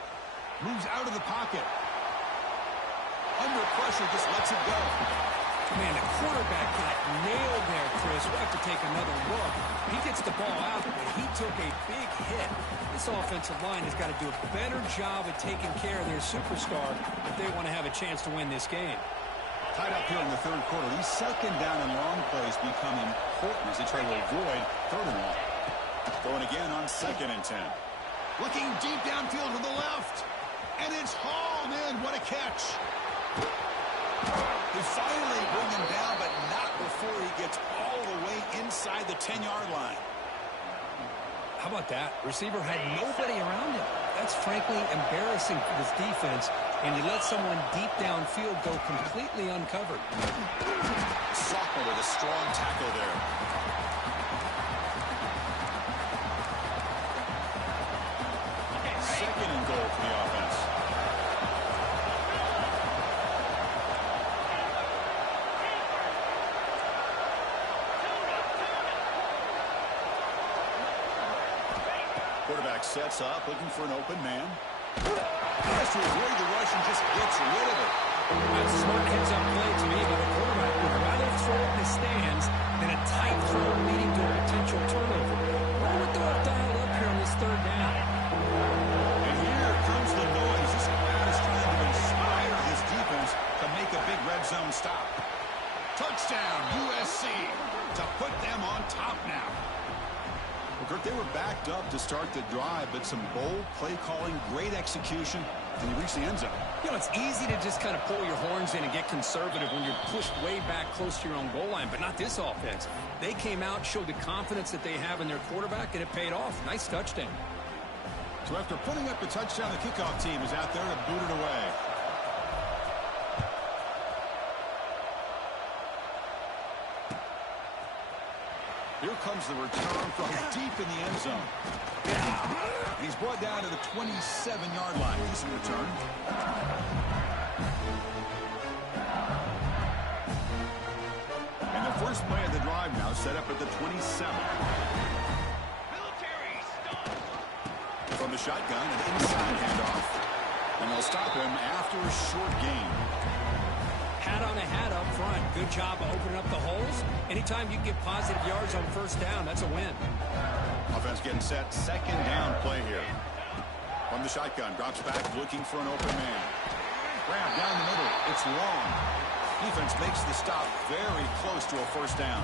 Moves out of the pocket. Under pressure, just lets it go. Man, the quarterback got nailed there, Chris. We'll have to take another look. He gets the ball out, but he took a big hit. This offensive line has got to do a better job of taking care of their superstar if they want to have a chance to win this game. Tied up here in the 3rd quarter. These 2nd down and long plays become important as they try to avoid 3rd and long. Going again on 2nd and 10. Looking deep downfield to the left. And it's hauled in. What a catch. They finally bring him down, but not before he gets all the way inside the 10-yard line. How about that? Receiver had nobody around him. That's frankly embarrassing for this defense, and he let someone deep downfield go completely uncovered. Sophomore with a strong tackle there. Second and goal for the offense. Quarterback sets up, looking for an open man. Has to avoid the rush and just gets rid of it. That's a smart heads-up play to me by the quarterback. Would rather throw it in the stands than a tight throw leading to a potential turnover. What would they have dialed up here on this 3rd down? And here comes the noise. This crowd is trying to inspire his defense to make a big red zone stop. Touchdown, USC, to put them on top now. Well, Kirk, they were backed up to start the drive, but some bold play calling, great execution, and they reached the end zone. You know, it's easy to just kind of pull your horns in and get conservative when you're pushed way back close to your own goal line, but not this offense. They came out, showed the confidence that they have in their quarterback, and it paid off. Nice touchdown. So after putting up a touchdown, the kickoff team is out there to boot it away. Here comes the return from deep in the end zone. He's brought down to the 27-yard line. Decent return. And the first play of the drive now set up at the 27. From the shotgun, an inside handoff. And they'll stop him after a short gain. Hat on a hat up front. Good job of opening up the holes. Anytime you can get positive yards on first down, that's a win. Offense getting set. Second down play here. From the shotgun, drops back looking for an open man. Grab down the middle. It's long. Defense makes the stop very close to a first down.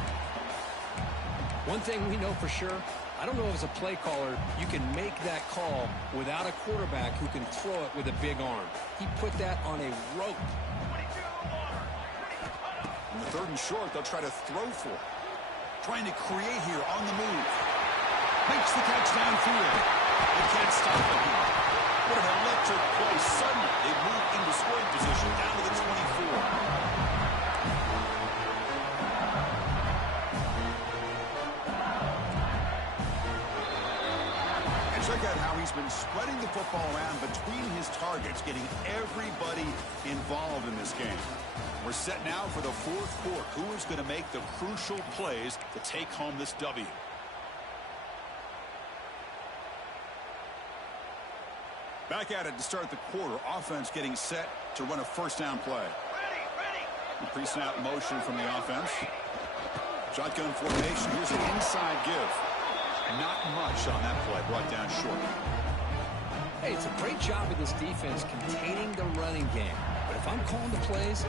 One thing we know for sure, I don't know as a play caller, you can make that call without a quarterback who can throw it with a big arm. He put that on a rope. In the third and short, they'll try to throw for it. Trying to create here on the move. Makes the catch downfield. They can't stop it here. What an electric play. Suddenly, they move into scoring position down to the 24. Check out how he's been spreading the football around between his targets, getting everybody involved in this game. We're set now for the fourth quarter. Who is going to make the crucial plays to take home this W? Back at it to start the quarter. Offense getting set to run a first down play. Pre-snap motion from the offense. Shotgun formation. Here's an inside give. Not much on that play, brought down short. Hey, it's a great job of this defense containing the running game. But if I'm calling the plays,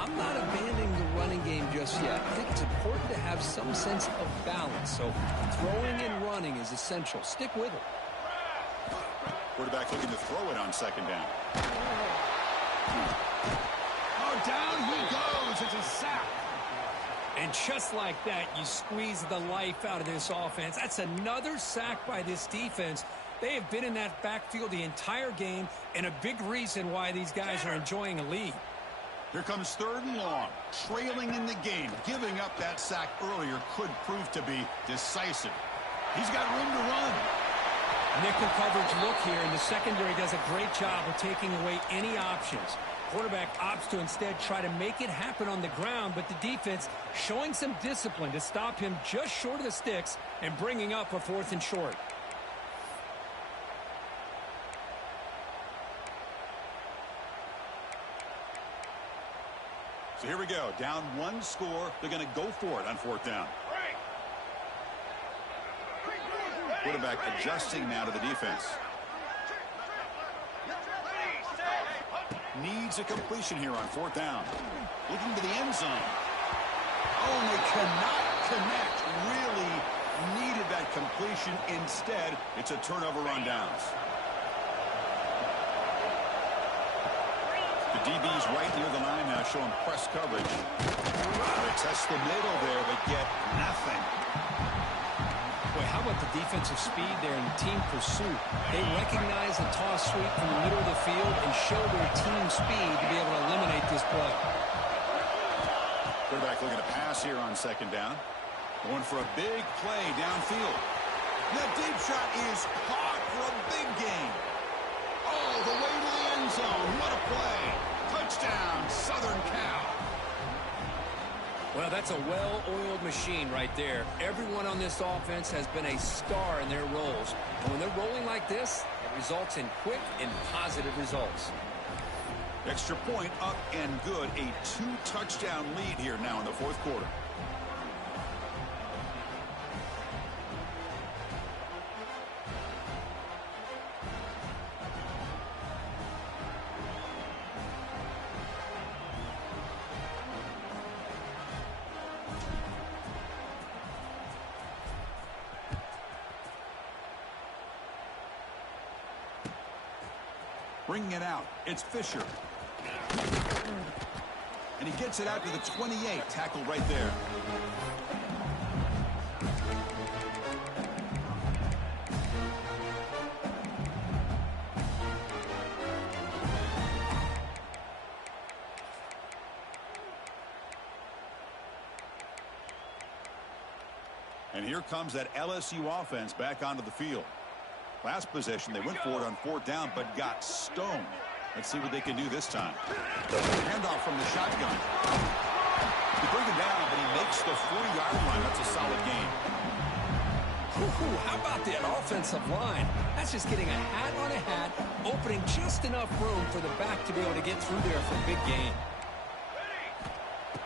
I'm not abandoning the running game just yet. I think it's important to have some sense of balance. So throwing and running is essential. Stick with it. Quarterback looking to throw it on second down. Oh, down he goes. It's a sack. And just like that, you squeeze the life out of this offense. That's another sack by this defense. They have been in that backfield the entire game, and a big reason why these guys are enjoying a lead. Here comes third and long, trailing in the game. Giving up that sack earlier could prove to be decisive. He's got room to run. Nickel coverage look here, and the secondary does a great job of taking away any options. Quarterback opts to instead try to make it happen on the ground, but the defense showing some discipline to stop him just short of the sticks and bringing up a fourth and short. So here we go. Down one score. They're going to go for it on fourth down. Quarterback adjusting now to the defense. Needs a completion here on fourth down. Looking to the end zone. Oh, and they cannot connect. Really needed that completion. Instead, it's a turnover on downs. The DB's right near the line now, showing press coverage. They test the middle there, but get nothing. Boy, how about the defensive speed there and team pursuit? They recognize the toss sweep from the middle of the field and show their team speed to be able to eliminate this play. Quarterback looking to pass here on second down. Going for a big play downfield. The deep shot is caught for a big gain. Oh, the way to the end zone. What a play. Touchdown, Southern Cal. Well, that's a well-oiled machine right there. Everyone on this offense has been a star in their roles. And when they're rolling like this, it results in quick and positive results. Extra point up and good. A 2-touchdown lead here now in the fourth quarter. Bringing it out. It's Fisher. And he gets it out to the 28. Tackle right there. And here comes that LSU offense back onto the field. Last possession, they went for it on 4th down, but got stoned. Let's see what they can do this time. Handoff from the shotgun. He brings it down, but he makes the 40-yard line. That's a solid gain. Ooh, how about that offensive line? That's just getting a hat on a hat, opening just enough room for the back to be able to get through there for a big gain.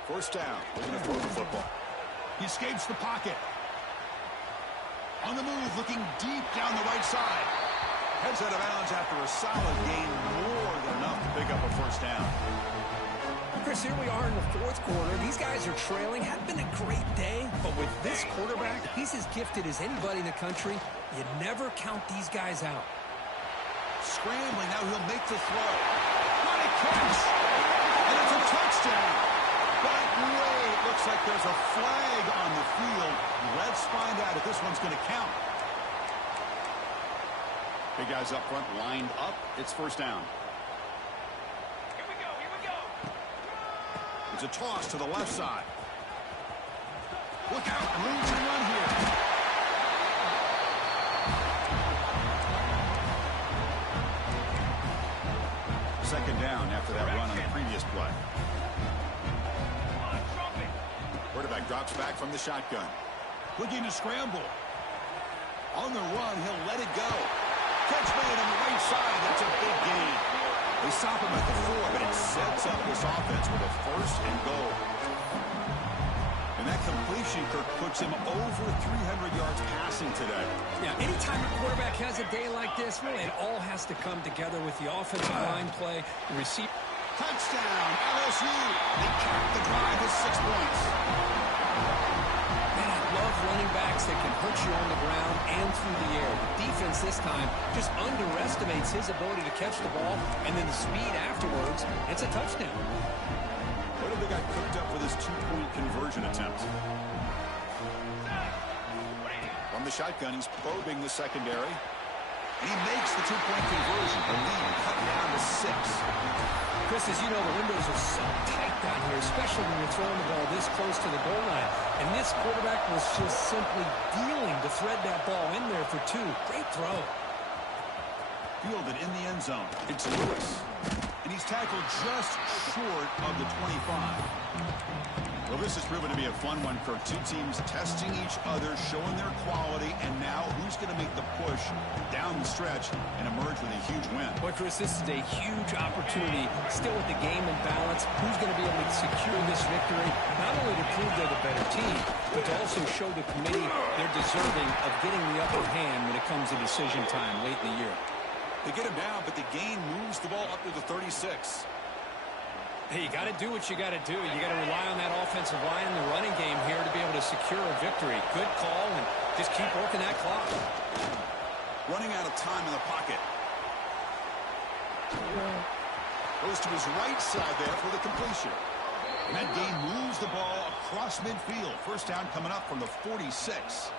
1st down. Looking to throw the football. He escapes the pocket. On the move, looking deep down the right side. Heads out of bounds after a solid gain, more than enough to pick up a 1st down. Chris, here we are in the 4th quarter. These guys are trailing. Hadn't been a great day, but with this quarterback, he's as gifted as anybody in the country. You never count these guys out. Scrambling, now he'll make the throw. What a catch! And it's a touchdown! But wait, looks like there's a flag on the field. Let's find out if this one's going to count. Big guys up front lined up. It's 1st down. Here we go. It's a toss to the left side. Look out, room to run here. Second down after that run on the previous play. Quarterback drops back from the shotgun. Looking to scramble. On the run, he'll let it go. Catch made on the right side. That's a big gain. They stop him at the 4, but it sets up this offense with a 1st and goal. And that completion, Kirk, puts him over 300 yards passing today. Yeah, anytime a quarterback has a day like this, really, it all has to come together with the offensive line play, the receiver. Touchdown, LSU. They cap the drive with 6 points. Man, I love running backs that can hurt you on the ground and through the air. The defense this time just underestimates his ability to catch the ball, and then the speed afterwards, it's a touchdown. What have they got cooked up with his 2-point conversion attempt? From the shotgun, he's probing the secondary. And he makes the 2-point conversion. The lead cut down to 6. Chris, as you know, the windows are so tight down here, especially when you're throwing the ball this close to the goal line. And this quarterback was just simply dealing to thread that ball in there for 2. Great throw. Fielded in the end zone. It's Lewis. And he's tackled just short of the 25. Well, this has proven to be a fun one for 2 teams testing each other, showing their quality, and now who's going to make the push down the stretch and emerge with a huge win. Well, Chris, this is a huge opportunity. Still with the game in balance, who's going to be able to secure this victory, not only to prove they're the better team, but to also show the committee they're deserving of getting the upper hand when it comes to decision time late in the year. They get him down, but the gain moves the ball up to the 36. Hey, you got to do what you got to do. You got to rely on that offensive line in the running game here to be able to secure a victory. Good call, and just keep working that clock. Running out of time in the pocket. Goes to his right side there for the completion. And that gain moves the ball across midfield. 1st down coming up from the 46.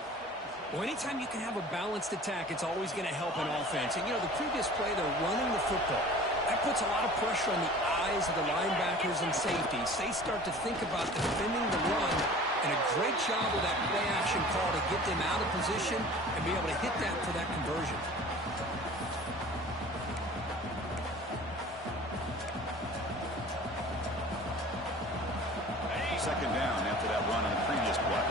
Well, anytime you can have a balanced attack, it's always going to help an offense. And, you know, the previous play, they're running the football. That puts a lot of pressure on the eyes of the linebackers and safeties. They start to think about defending the run, and a great job with that play-action call to get them out of position and be able to hit that for that conversion. Second down after that run on the previous play.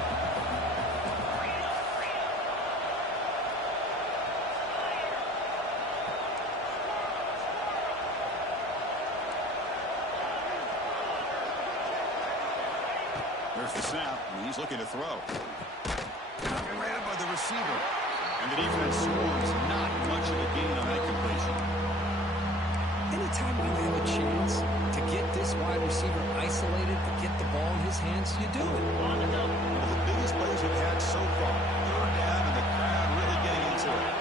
There's the snap, and he's looking to throw. Grabbed by the receiver. And the defense scores. Not much of a gain on that completion. Anytime you have a chance to get this wide receiver isolated, to get the ball in his hands, you do it. One of the biggest plays we've had so far. 3rd down, and the crowd really getting into it.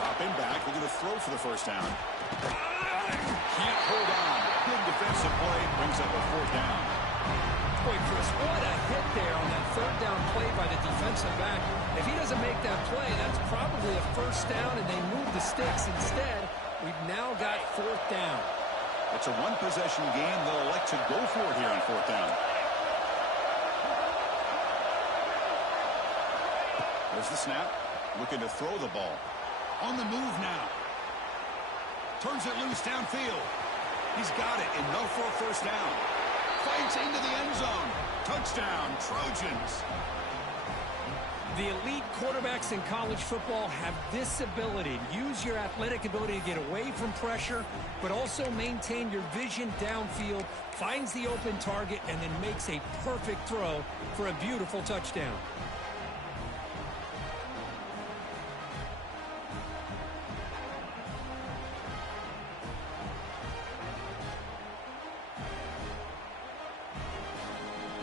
Dropping back, looking to throw for the 1st down. Can't hold on. Good defensive play, brings up a 4th down. Boy, Chris, what a hit there on that 3rd down play by the defensive back. If he doesn't make that play, that's probably a 1st down, and they move the sticks instead. We've now got 4th down. It's a 1-possession game. They'll elect to go for it here on 4th down. There's the snap. Looking to throw the ball. On the move now. Turns it loose downfield. He's got it. Enough for a first down. Fights into the end zone. Touchdown, Trojans. The elite quarterbacks in college football have this ability. Use your athletic ability to get away from pressure, but also maintain your vision downfield, finds the open target, and then makes a perfect throw for a beautiful touchdown.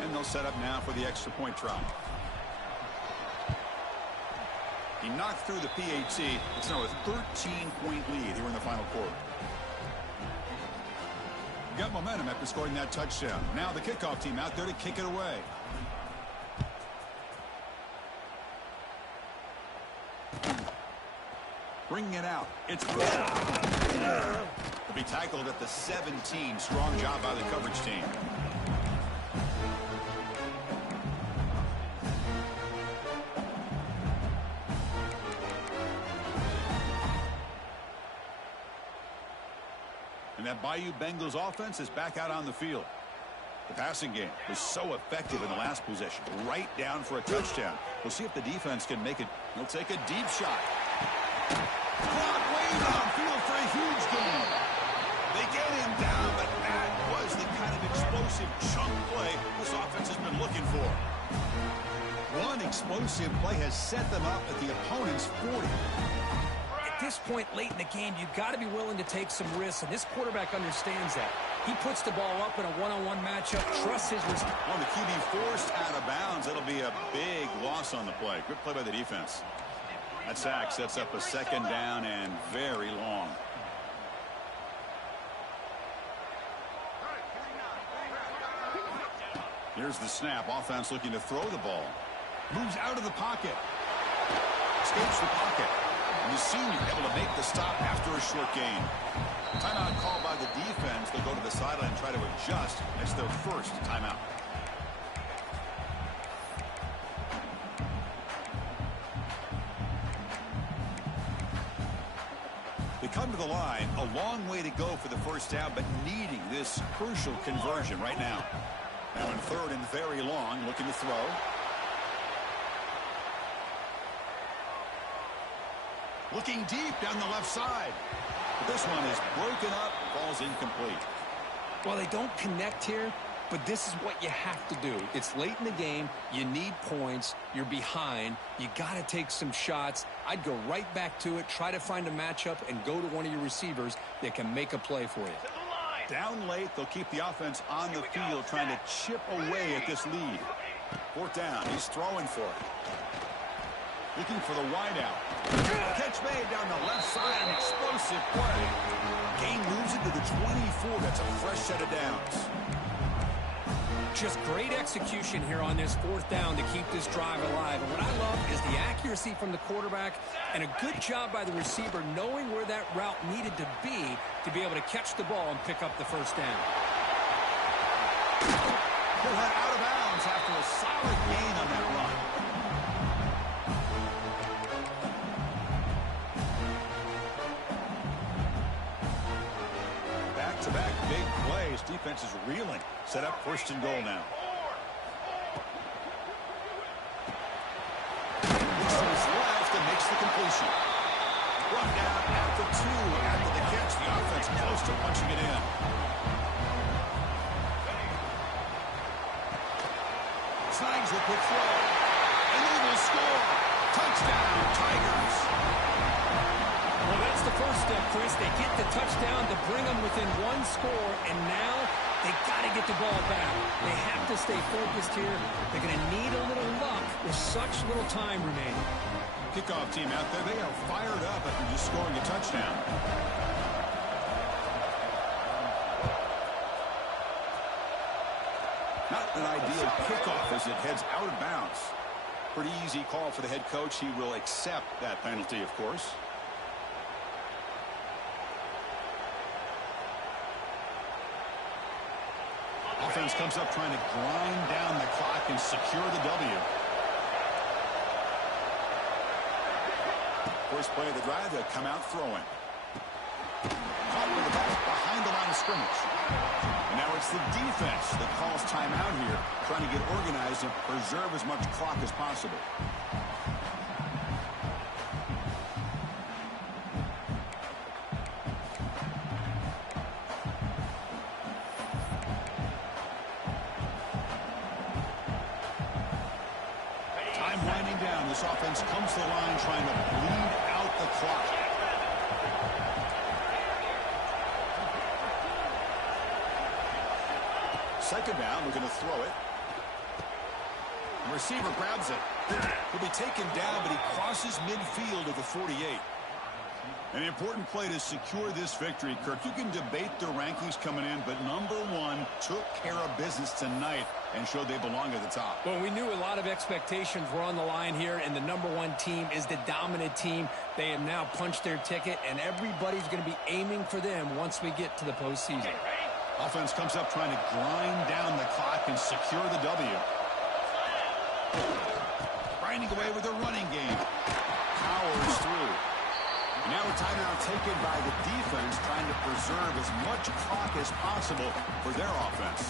And they'll set up now for the extra point try. He knocked through the PAT. It's now a 13-point lead here in the final quarter. Got momentum after scoring that touchdown. Now the kickoff team out there to kick it away. Bringing it out. It's good. Will be tackled at the 17. Strong job by the coverage team. And that Bayou Bengals offense is back out on the field. The passing game was so effective in the last possession. Right down for a touchdown. We'll see if the defense can make it. He'll take a deep shot. Clock way downfield for a huge gain. They get him down, but that was the kind of explosive chunk play this offense has been looking for. One explosive play has set them up at the opponent's 40. At this point late in the game, you've got to be willing to take some risks, and this quarterback understands that. He puts the ball up in a one-on-one matchup, trusts his response. On the QB forced out of bounds, it'll be a big loss on the play. Good play by the defense. That sack sets up a second down and very long. Here's the snap. Offense looking to throw the ball. Moves out of the pocket. Escapes the pocket. And the senior able to make the stop after a short gain. Timeout called by the defense. They'll go to the sideline and try to adjust. It's their first timeout. They come to the line. A long way to go for the first down, but needing this crucial conversion right now. Now in third and very long, looking to throw. Looking deep down the left side. But this one is broken up, falls incomplete. Well, they don't connect here, but this is what you have to do. It's late in the game. You need points. You're behind. You got to take some shots. I'd go right back to it, try to find a matchup, and go to one of your receivers that can make a play for you. Down late, they'll keep the offense on the field, trying to chip away at this lead. Fourth down, he's throwing for it. Looking for the wideout. Catch made down the left side, an explosive play. Gain moves into the 24. That's a fresh set of downs. Just great execution here on this fourth down to keep this drive alive. And what I love is the accuracy from the quarterback and a good job by the receiver knowing where that route needed to be able to catch the ball and pick up the first down. Pull that out of bounds after a solid gain on that run. Back-to-back big plays. Defense is reeling. Set up first and goal now. Looks to his left and makes the completion. Brought down at the 2 after the catch. The offense close to punching it in. Snags the quick throw. And they will score. Touchdown, Tigers. Well, that's the first step, Chris. They get the touchdown to bring them within one score, and now they got to get the ball back. They have to stay focused here. They're going to need a little luck with such little time remaining. Kickoff team out there, they are fired up after just scoring a touchdown. Not an ideal kickoff as it heads out of bounds. Pretty easy call for the head coach. He will accept that penalty, of course. Offense comes up trying to grind down the clock and secure the W. First play of the drive, they'll come out throwing. Caught with the back behind the line of scrimmage. And now it's the defense that calls timeout here, trying to get organized and preserve as much clock as possible. Time winding down. This offense comes to the line trying to bleed out the clock. Second down, we're going to throw it. The receiver grabs it. He'll be taken down, but he crosses midfield at the 48. An important play to secure this victory, Kirk. You can debate the rankings coming in, but number one took care of business tonight and showed they belong at the top. Well, we knew a lot of expectations were on the line here, and the number one team is the dominant team. They have now punched their ticket, and everybody's going to be aiming for them once we get to the postseason. Offense comes up trying to grind down the clock and secure the W. Grinding away with the running game. Powers through. And now a timeout taken by the defense, trying to preserve as much clock as possible for their offense.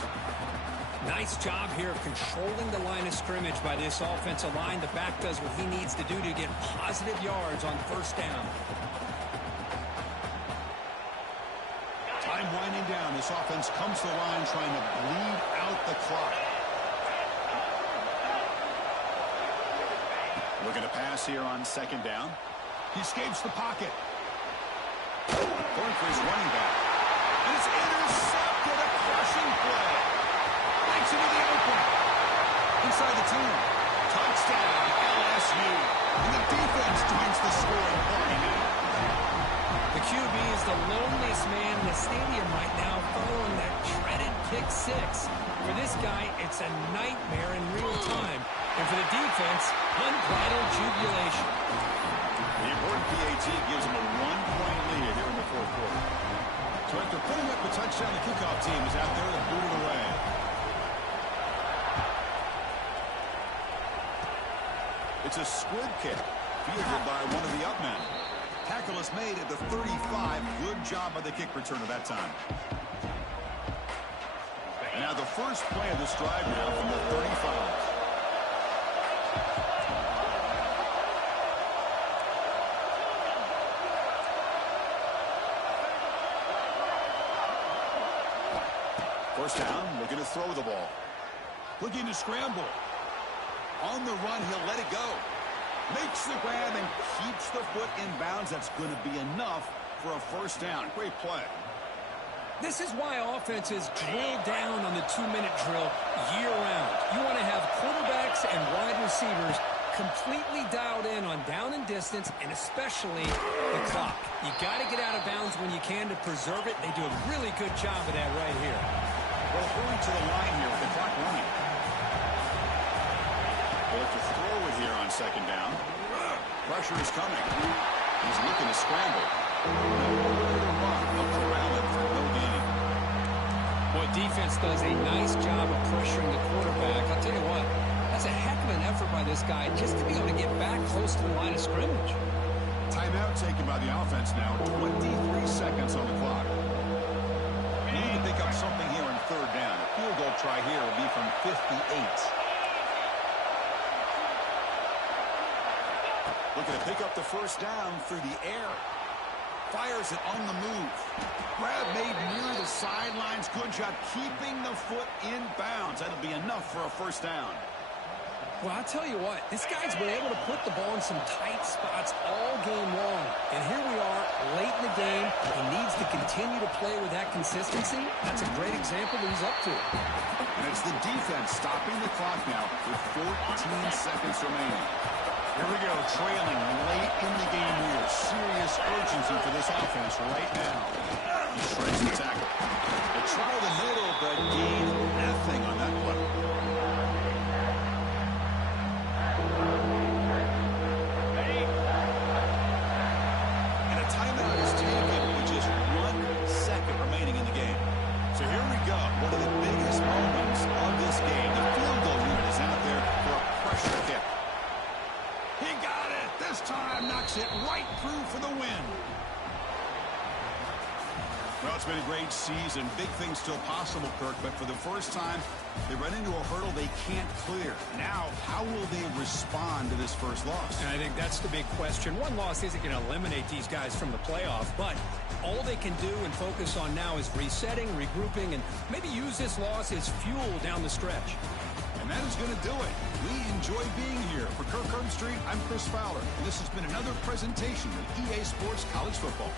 Nice job here of controlling the line of scrimmage by this offensive line. The back does what he needs to do to get positive yards on first down. Time winding down. This offense comes to the line trying to bleed out the clock. Looking to pass here on second down. He escapes the pocket. Going for his running back. And it's intercepted. A crushing play. Breaks into the open. Inside the team. Touchdown, LSU. And the defense joins the scoring party now. The QB is the loneliest man in the stadium right now following that dreaded pick six. For this guy, it's a nightmare in real time. And for the defense, unbridled jubilation. The important PAT gives him a 1-point lead here in the fourth quarter. So after putting up the touchdown, the kickoff team is out there to boot it away. It's a squib kick, fielded by one of the up men. Tackle is made at the 35. Good job by the kick returner that time. And now the first play of this drive now from the 35. First down, looking to throw the ball. Looking to scramble. On the run, he'll let it go. Makes the grab and keeps the foot in bounds. That's going to be enough for a first down. Great play. This is why offenses drill down on the 2-minute drill year-round. You want to have quarterbacks and wide receivers completely dialed in on down and distance, and especially the clock. You got to get out of bounds when you can to preserve it. They do a really good job of that right here. Well, hurry to the line here with the clock running. They'll have to throw it here on second down. Pressure is coming. He's looking to scramble. Nowhere to run. They'll corral him for no gain. Boy, defense does a nice job of pressuring the quarterback. I'll tell you what, that's a heck of an effort by this guy just to be able to get back close to the line of scrimmage. Timeout taken by the offense now. 23 seconds on the clock. You need to pick up something here on third down. A field goal try here will be from 58. Looking to pick up the first down through the air. Fires it on the move. Grab made near the sidelines. Good job keeping the foot in bounds. That'll be enough for a first down. Well, I'll tell you what, this guy's been able to put the ball in some tight spots all game long. And here we are, late in the game. He needs to continue to play with that consistency. That's a great example that he's up to. And it's the defense stopping the clock now with 14 seconds remaining. Here we go, trailing late in the game here. Serious urgency for this offense right now. He shreds the tackle. They try the middle, but gain nothing on that play. And a timeout is taken with just 1 second remaining in the game. So here we go, one of the biggest moments of this game. The field goal unit is out there for a pressure kick. He got it. This time knocks it right Well, it's been a great season. Big things still possible, Kirk, but for the first time, they run into a hurdle they can't clear. Now, how will they respond to this first loss? And I think that's the big question. One loss isn't going to eliminate these guys from the playoff, but all they can do and focus on now is resetting, regrouping, and maybe use this loss as fuel down the stretch. And that is going to do it. We enjoy being here. For Kirk Herbstreit, I'm Chris Fowler, and this has been another presentation of EA Sports College Football.